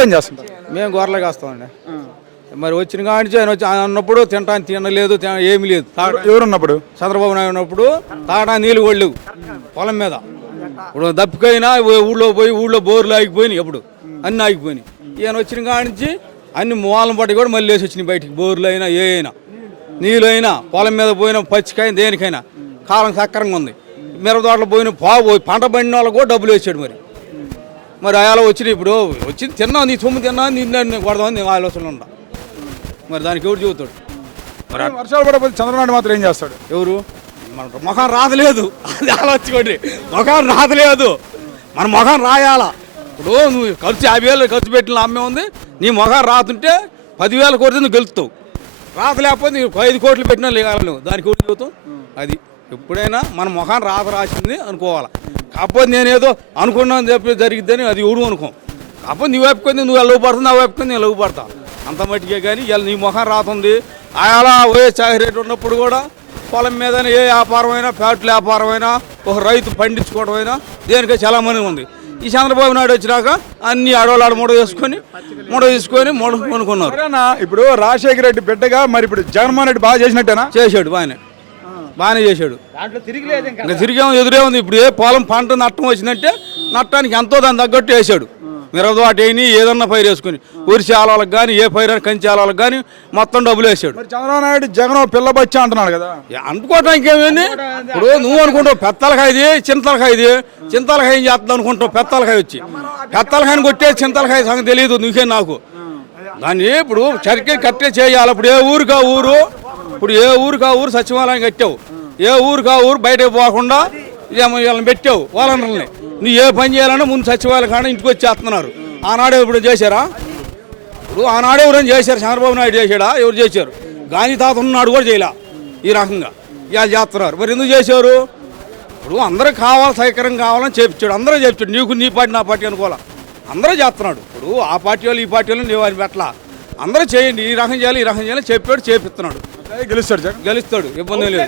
పని చేస్తుంటారు? మేము గొర్రెలు కాస్తామండి. మరి వచ్చిన కాడి ఆయన వచ్చి ఆయన ఉన్నప్పుడు తినలేదు ఏమి లేదు. ఎవరున్నప్పుడు? చంద్రబాబు నాయుడు ఉన్నప్పుడు తాగడానికి నీళ్ళు కూడా లేవు పొలం మీద. ఇప్పుడు దప్పికైనా ఊళ్ళో బోర్లు ఆగిపోయినాయి, ఎప్పుడు అన్నీ ఆగిపోయినాయి. ఈయన వచ్చిన కాడి నుంచి అన్ని మూలం పట్టి కూడా మళ్ళీ వేసి వచ్చినాయి బయటికి. బోర్లు అయినా ఏ అయినా నీళ్ళు అయినా పొలం మీద పోయినా పచ్చికైనా దేనికైనా కాలం సక్రంగా ఉంది. మిరప తోటలు పోయిన పంట పండిన వాళ్ళకు కూడా డబ్బులు వేసాడు. మరి అలా వచ్చినాయి. ఇప్పుడు వచ్చింది తిన్నావు, నీ సొమ్ము తిన్నావు, నిన్ను కొడదామని నేను ఆలోచనలో ఉంటా. మరి దానికి ఎవరు చెబుతాడు? మరి వర్షాలు పడకపోతే చంద్రబాబు మాత్రం ఏం చేస్తాడు? ఎవరు? మన ముఖం రాదలేదు, అది ఆలోచించుకోండి. ముఖం రాదలేదు, మన ముఖం రాయాలా. ఇప్పుడు నువ్వు ఖర్చు 50,000 ఖర్చు పెట్టిన అమ్మే ఉంది, నీ ముఖం రాతుంటే 10,000 కోట్లు నువ్వు గెలుస్తావు. రాత లేకపోతే నీకు 5 కోట్లు పెట్టినా లేగాలి నువ్వు. దానికి ఎవరు చెబుతావు? అది ఎప్పుడైనా మన ముఖం రాత రాసింది అనుకోవాలి. కాకపోతే నేనేదో అనుకున్నాను చెప్పి జరిగిద్దని అది ఎవడు అనుకోం. కాకపోతే నువ్వు వైపుకొని నువ్వు ఎల్లవు నా వైపుకొని నేను లవ్వు అంత మట్టికే. కానీ ఇలా నీ ముఖం రాతుంది. అలా వైఎస్ రేటు ఉన్నప్పుడు కూడా పొలం మీద ఏ వ్యాపారం అయినా, ఫ్యాక్టరీ వ్యాపారం అయినా, ఒక రైతు పండించుకోవడం అయినా దేనికే చాలా మంది ఉంది. ఈ చంద్రబాబు నాయుడు వచ్చినాక అన్ని ఆడవాళ్ళు ముడ తీసుకొని కొనుక్కున్నారు. ఇప్పుడు రాజశేఖర రెడ్డి బిడ్డగా మరి ఇప్పుడు జగన్మోహన్ రెడ్డి బాగా చేసినట్టేనా? చేశాడు, బాగానే చేశాడు. ఇంకా తిరిగేమో ఎదురే ఉంది. ఇప్పుడు ఏ పొలం పంట నష్టం వచ్చిందంటే నష్టానికి ఎంతో దాని తగ్గట్టు వేసాడు. మిరప తోట అయినా ఏదన్నా పైరు వేసుకుని వరిసే ఆలవాళ్ళకి కానీ ఏ పైరు కంచి ఆలవాళ్ళకి కానీ మొత్తం డబ్బులు వేసాడు. చంద్రబాబు నాయుడు జగన్ పిల్ల బచ్చా అంటున్నాడు కదా. అనుకోవటానికి ఏమైంది? ఇప్పుడు నువ్వు అనుకుంటావు పెత్తలకాయది చింతలకాయది, చింతలకాయ ఏం చేస్తుంది అనుకుంటావు. పెత్తలకాయ వచ్చి పెత్తలకాయని కొట్టే చింతలకాయ సంగతి తెలియదు నీకే నాకు. దాన్ని ఇప్పుడు చరికే కట్టే చేయాలి. ఇప్పుడు ఏ ఊరుకా ఊరు, ఇప్పుడు ఏ ఊరుకా ఊరు సచివాలయం కట్టావు, ఏ ఊరుకా ఊరు బయటకు పోకుండా వీళ్ళని పెట్టావు వాళ్ళని. నువ్వు ఏ పని చేయాలన్నా ముందు సచివాలయం కానీ ఇంటికి వచ్చి చేస్తున్నారు. ఆనాడే ఇప్పుడు చేశారా? ఇప్పుడు ఆనాడే ఎవరైనా చేశారు? చంద్రబాబు నాయుడు చేశాడా? ఎవరు చేశారు? గాంధీ తాత ఉన్నాడు కూడా చేయలే ఈ రకంగా. ఇలా చేస్తున్నారు. మరి ఎందుకు చేశారు? ఇప్పుడు అందరూ కావాలి, సౌకర్యం కావాలని చేపించాడు. అందరూ చేపించాడు. నీకు నీ పార్టీ నా పార్టీ అనుకోవాలా, అందరూ చేస్తున్నాడు. ఇప్పుడు ఆ పార్టీ వాళ్ళు ఈ పార్టీ వాళ్ళు నీవు అని పెట్టలా. అందరూ చేయండి, ఈ రకం చేయాలి, ఈ రకం చేయాలి చెప్పాడు, చేపిస్తున్నాడు. గెలుస్తాడు, ఇబ్బంది లేదు.